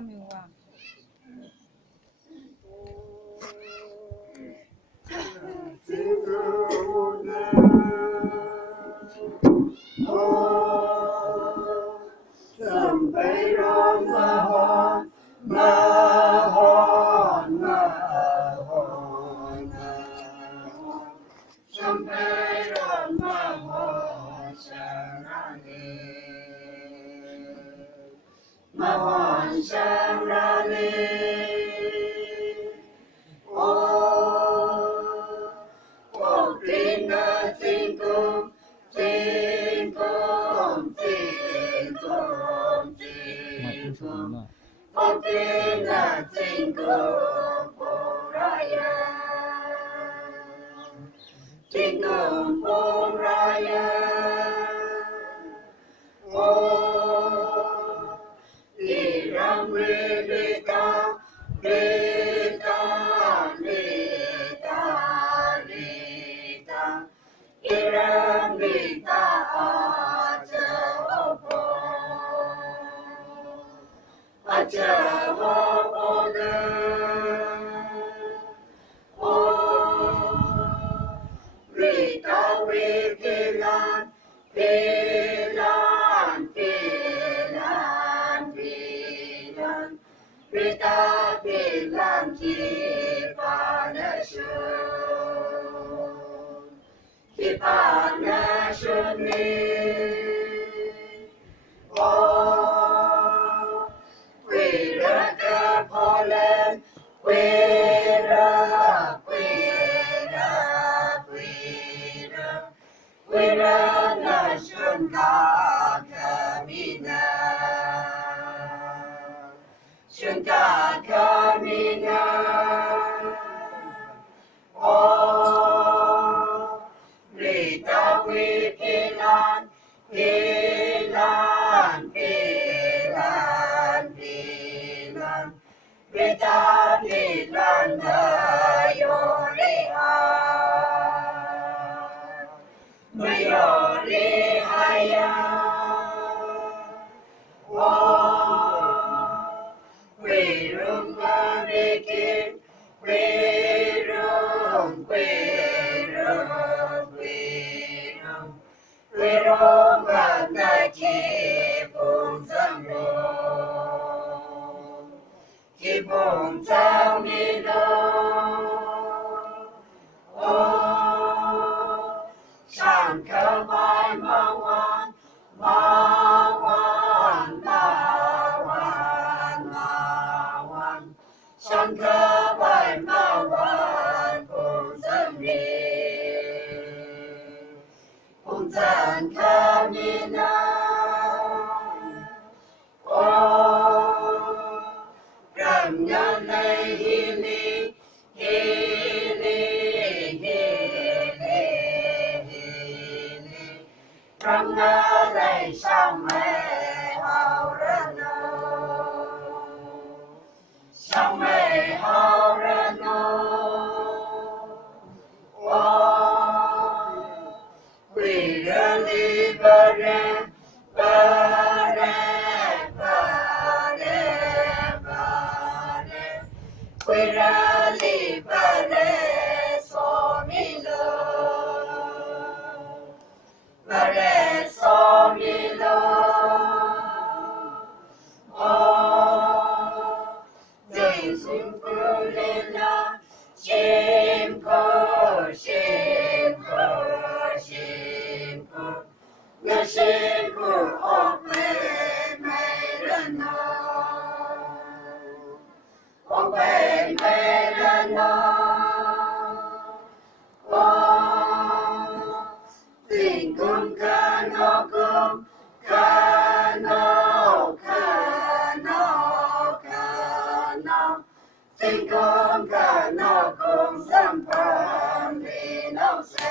Samewa. Sampai Ramadan, mahon, mahon, sampai Ramadan Syangrani, mahon Syangrani, oh Krishna singkum, singkum, singkum, singkum, oh Krishna singkum Puraya, singkum Puraya, oh Iram Rita, Rita, Rita, Rita, Iram Rita Ajahopo, Ajahopo oh Rita Vigilan, Vigilan, Vigilan, Vigilan, Rita Vigilan Kipanashun, Kipanashun oh Quira Polen, Quira, Quira, Quira, Quira Nashun Kakamina, Shunka Kamina, oh Rita Vigilan, Vigilan, Vigilan, Vigilan, Rita Vigilan Mayoriha, Mayorihaya, oh Virum Marikin, Virum, Virum, Virum, Virum Bhataki Pung Samro, Kipung Samino, oh Shankar Vai Mawan, Mawan, Mawan, Mawan, Shankar Vai Mawan Pung Samri, Pung San Kamina, oh Ramya Lay Hili, Hili, Hili, Hili, Ramya Lay Shang Mei Hao Rano, Shang Mei Hao Rano, oh Really Bare, Bare, Bare, Bare, Really Bare, So Milo, Bare, So Milo, oh Zingku Lila, Shimko, Shimko, Shimko, Shimko, Ope, Meirano, Ope, Meirano, oh Singkum Kanokum, Kano, Kano, Kano, Singkum Kanokum Sampam Vinose.